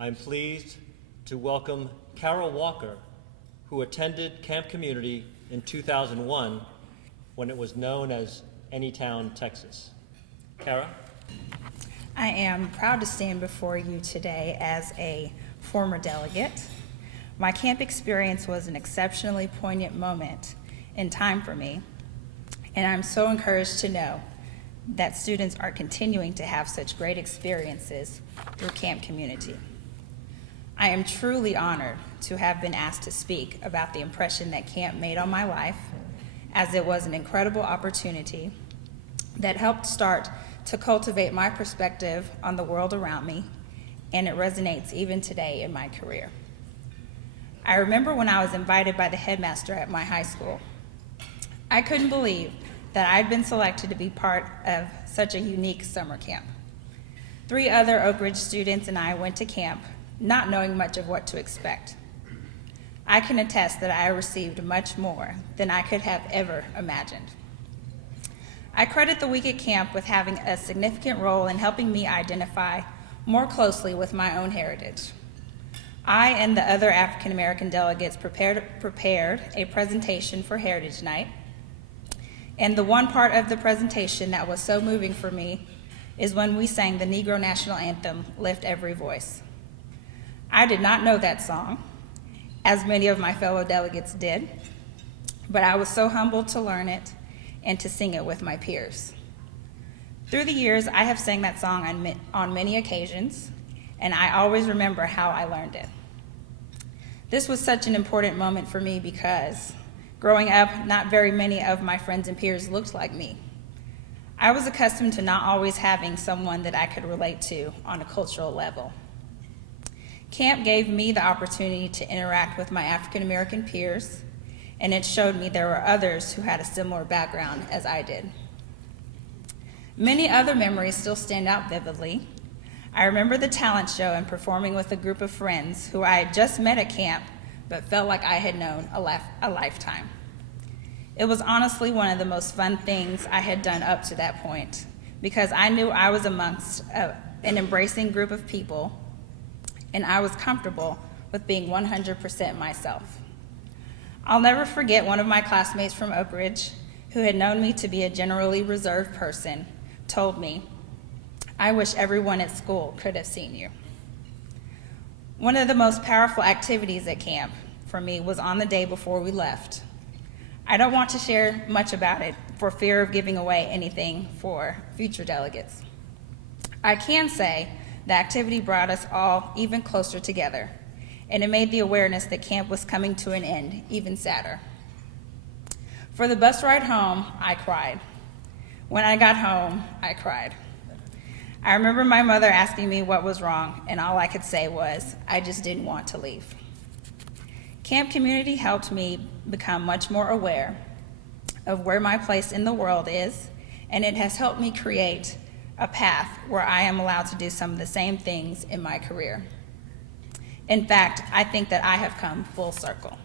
I'm pleased to welcome Cara Walker, who attended Camp Community in 2001 when it was known as Anytown Texas. Cara? I am proud to stand before you today as a former delegate. My camp experience was an exceptionally poignant moment in time for me, and I'm so encouraged to know that students are continuing to have such great experiences through Camp Community. I am truly honored to have been asked to speak about the impression that camp made on my life, as it was an incredible opportunity that helped start to cultivate my perspective on the world around me, and it resonates even today in my career. I remember when I was invited by the headmaster at my high school. I couldn't believe that I'd been selected to be part of such a unique summer camp. 3 other Oak Ridge students and I went to camp, not knowing much of what to expect. I can attest that I received much more than I could have ever imagined. I credit the week at camp with having a significant role in helping me identify more closely with my own heritage. I and the other African American delegates prepared a presentation for Heritage Night, and the one part of the presentation that was so moving for me is when we sang the Negro National Anthem, Lift Every Voice. I did not know that song, as many of my fellow delegates did, but I was so humbled to learn it and to sing it with my peers. Through the years, I have sang that song on many occasions, and I always remember how I learned it. This was such an important moment for me because growing up, not very many of my friends and peers looked like me. I was accustomed to not always having someone that I could relate to on a cultural level. Camp gave me the opportunity to interact with my African American peers, and it showed me there were others who had a similar background as I did. Many other memories still stand out vividly. I remember the talent show and performing with a group of friends who I had just met at camp, but felt like I had known a lifetime. It was honestly one of the most fun things I had done up to that point, because I knew I was amongst an embracing group of people, and I was comfortable with being 100% myself. I'll never forget one of my classmates from Oak Ridge, who had known me to be a generally reserved person, told me, "I wish everyone at school could have seen you." One of the most powerful activities at camp for me was on the day before we left. I don't want to share much about it for fear of giving away anything for future delegates. I can say the activity brought us all even closer together, and it made the awareness that camp was coming to an end even sadder. For the bus ride home, I cried. When I got home, I cried. I remember my mother asking me what was wrong, and all I could say was, I just didn't want to leave. Camp Community helped me become much more aware of where my place in the world is, and it has helped me create a path where I am allowed to do some of the same things in my career. In fact, I think that I have come full circle.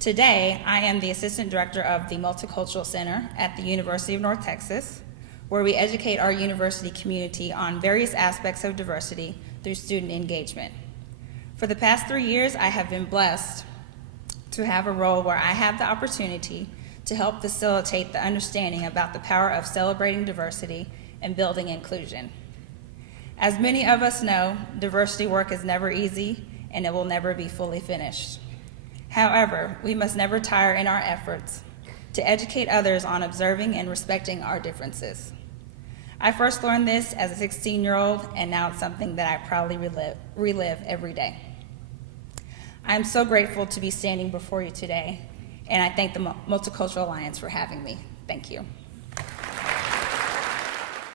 Today, I am the Assistant Director of the Multicultural Center at the University of North Texas, where we educate our university community on various aspects of diversity through student engagement. For the past 3 years, I have been blessed to have a role where I have the opportunity to help facilitate the understanding about the power of celebrating diversity and building inclusion. As many of us know, diversity work is never easy and it will never be fully finished. However, we must never tire in our efforts to educate others on observing and respecting our differences. I first learned this as a 16-year-old, and now it's something that I proudly relive every day. I'm so grateful to be standing before you today, and I thank the Multicultural Alliance for having me. Thank you.